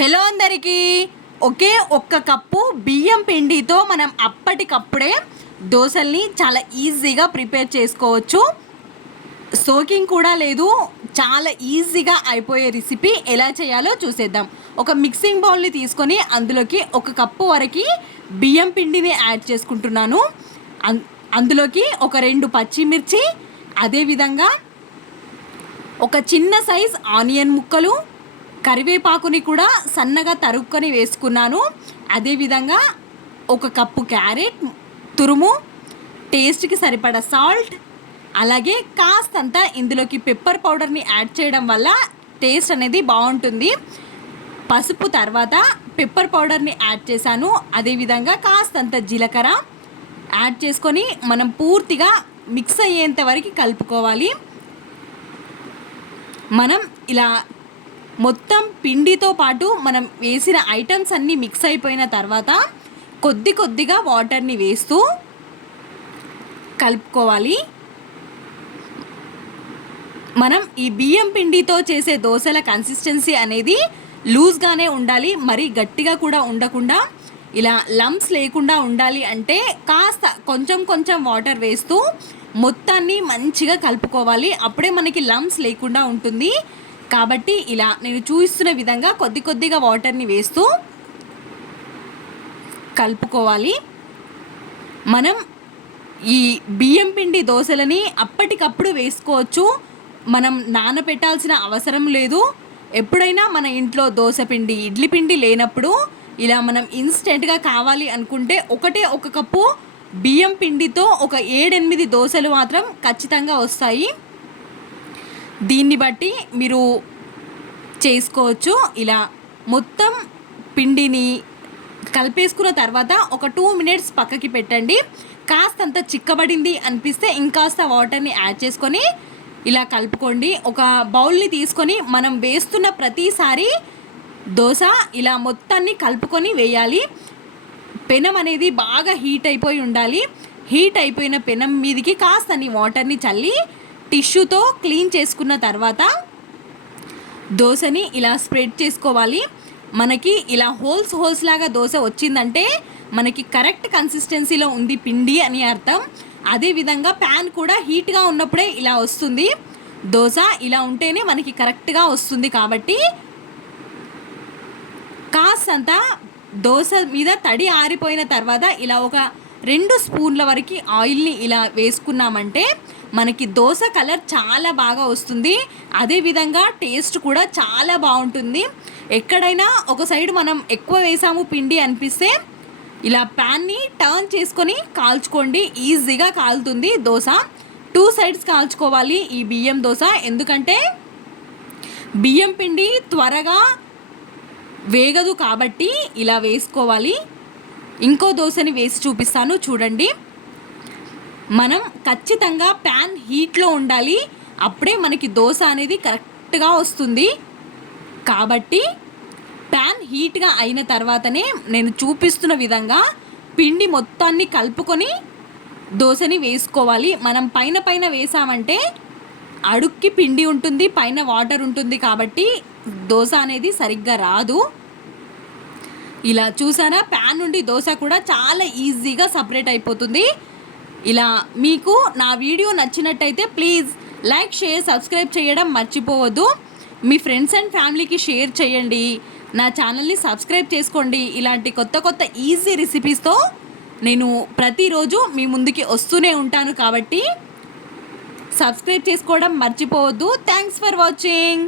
Hello అందరికీ. ఒకే ఒక్క cup బియ్యం పిండితో మనం అప్పటికప్పుడే దోశల్ని చాలా ఈజీగా ప్రిపేర్ చేసుకోవచ్చు. సోకింగ్ కూడా లేదు, చాలా ఈజీగా అయిపోయే రెసిపీ ఎలా చేయాలో చూసేద్దాం. ఒక మిక్సింగ్ బౌల్ని తీసుకొని అందులోకి ఒక కప్పు వరకు బియ్యం పిండిని యాడ్ చేసుకుంటున్నాను. అందులోకి ఒక 2 పచ్చిమిర్చి, అదేవిధంగా ఒక చిన్న సైజ్ ఆనియన్ ముక్కలు, కరివేపాకుని కూడా సన్నగా తరుక్కొని వేసుకున్నాను. అదేవిధంగా ఒక కప్పు క్యారెట్ తురుము, టేస్ట్కి సరిపడా సాల్ట్, అలాగే కాస్తంత ఇందులోకి పెప్పర్ పౌడర్ని యాడ్ చేయడం వల్ల టేస్ట్ అనేది బాగుంటుంది. పసుపు తర్వాత పెప్పర్ పౌడర్ని యాడ్ చేశాను. అదేవిధంగా కాస్తంత జీలకర్ర యాడ్ చేసుకొని మనం పూర్తిగా మిక్స్ అయ్యేంత వరకు కలుపుకోవాలి. మనం ఇలా మొత్తం పిండితో పాటు మనం వేసిన ఐటమ్స్ అన్నీ మిక్స్ అయిపోయిన తర్వాత కొద్దిగా వాటర్ని వేస్తూ కలుపుకోవాలి. మనం ఈ బియ్యం పిండితో చేసే దోశల కన్సిస్టెన్సీ అనేది లూజ్గానే ఉండాలి, మరీ గట్టిగా కూడా ఉండకుండా ఇలా లంప్స్ లేకుండా ఉండాలి. అంటే కాస్త కొంచెం వాటర్ వేస్తూ మొత్తాన్ని మంచిగా కలుపుకోవాలి. అప్పుడే మనకి లంప్స్ లేకుండా ఉంటుంది. కాబట్టి ఇలా నేను చూపిస్తున్న విధంగా కొద్దిగా వాటర్ని వేస్తూ కలుపుకోవాలి. మనం ఈ బియ్యం పిండి దోశలని అప్పటికప్పుడు వేసుకోవచ్చు, మనం నానబెట్టాల్సిన అవసరం లేదు. ఎప్పుడైనా మన ఇంట్లో దోశ పిండి, ఇడ్లీ పిండి లేనప్పుడు ఇలా మనం ఇన్స్టెంట్గా కావాలి అనుకుంటే ఒక కప్పు బియ్యం పిండితో ఒక 7-8 దోశలు మాత్రం ఖచ్చితంగా వస్తాయి. దీన్ని బట్టి మీరు చేసుకోవచ్చు. ఇలా మొత్తం పిండిని కలిపేసుకున్న తర్వాత ఒక 2 మినిట్స్ పక్కకి పెట్టండి. కాస్తంత చిక్కబడింది అనిపిస్తే ఇంకాస్త వాటర్ని యాడ్ చేసుకొని ఇలా కలుపుకోండి. ఒక బౌల్ని తీసుకొని మనం వేస్తున్న ప్రతిసారి దోశ ఇలా మొత్తాన్ని కలుపుకొని వేయాలి. పెనం అనేది బాగా హీట్ అయిపోయి ఉండాలి. హీట్ అయిపోయిన పెనం మీదకి కాస్తని వాటర్ని చల్లి టిష్యూతో క్లీన్ చేసుకున్న తర్వాత దోశని ఇలా స్ప్రెడ్ చేసుకోవాలి. మనకి ఇలా హోల్స్ లాగా దోశ వచ్చిందంటే మనకి కరెక్ట్ కన్సిస్టెన్సీలో ఉంది పిండి అని అర్థం. అదేవిధంగా ప్యాన్ కూడా హీట్గా ఉన్నప్పుడే ఇలా వస్తుంది దోశ. ఇలా ఉంటేనే మనకి కరెక్ట్గా వస్తుంది. కాబట్టి కాస్తంత దోశ మీద తడి ఆరిపోయిన తర్వాత ఇలా ఒక 2 స్పూన్ల వరకు ఆయిల్ని ఇలా వేసుకున్నామంటే మనకి దోశ కలర్ చాలా బాగా వస్తుంది. అదేవిధంగా టేస్ట్ కూడా చాలా బాగుంటుంది. ఎక్కడైనా ఒక సైడ్ మనం ఎక్కువ వేసాము పిండి అనిపిస్తే ఇలా ప్యాన్ని టర్న్ చేసుకొని కాల్చుకోండి, ఈజీగా కాలుతుంది దోశ. 2 సైడ్స్ కాల్చుకోవాలి ఈ బియ్యం దోశ, ఎందుకంటే బియ్యం పిండి త్వరగా వేగదు కాబట్టి ఇలా వేసుకోవాలి. ఇంకో దోశని వేసి చూపిస్తాను చూడండి. మనం ఖచ్చితంగా ప్యాన్ హీట్లో ఉండాలి, అప్పుడే మనకి దోశ అనేది కరెక్ట్గా వస్తుంది. కాబట్టి ప్యాన్ హీట్గా అయిన తర్వాతనే నేను చూపిస్తున్న విధంగా పిండి మొత్తాన్ని కలుపుకొని దోశని వేసుకోవాలి. మనం పైన వేసామంటే అడుక్కి పిండి ఉంటుంది, పైన వాటర్ ఉంటుంది, కాబట్టి దోశ అనేది సరిగ్గా రాదు. ఇలా చూసారా, ప్యాన్ నుండి దోశ కూడా చాలా ఈజీగా సపరేట్ అయిపోతుంది. ఇలా మీకు నా వీడియో నచ్చినట్టయితే ప్లీజ్ లైక్, షేర్, సబ్స్క్రైబ్ చేయడం మర్చిపోవద్దు. మీ ఫ్రెండ్స్ అండ్ ఫ్యామిలీకి షేర్ చేయండి. నా ఛానల్ని సబ్స్క్రైబ్ చేసుకోండి. ఇలాంటి కొత్త ఈజీ రెసిపీస్తో నేను ప్రతిరోజు మీ ముందుకి వస్తూనే ఉంటాను. కాబట్టి సబ్స్క్రైబ్ చేసుకోవడం మర్చిపోవద్దు. Thanks for watching.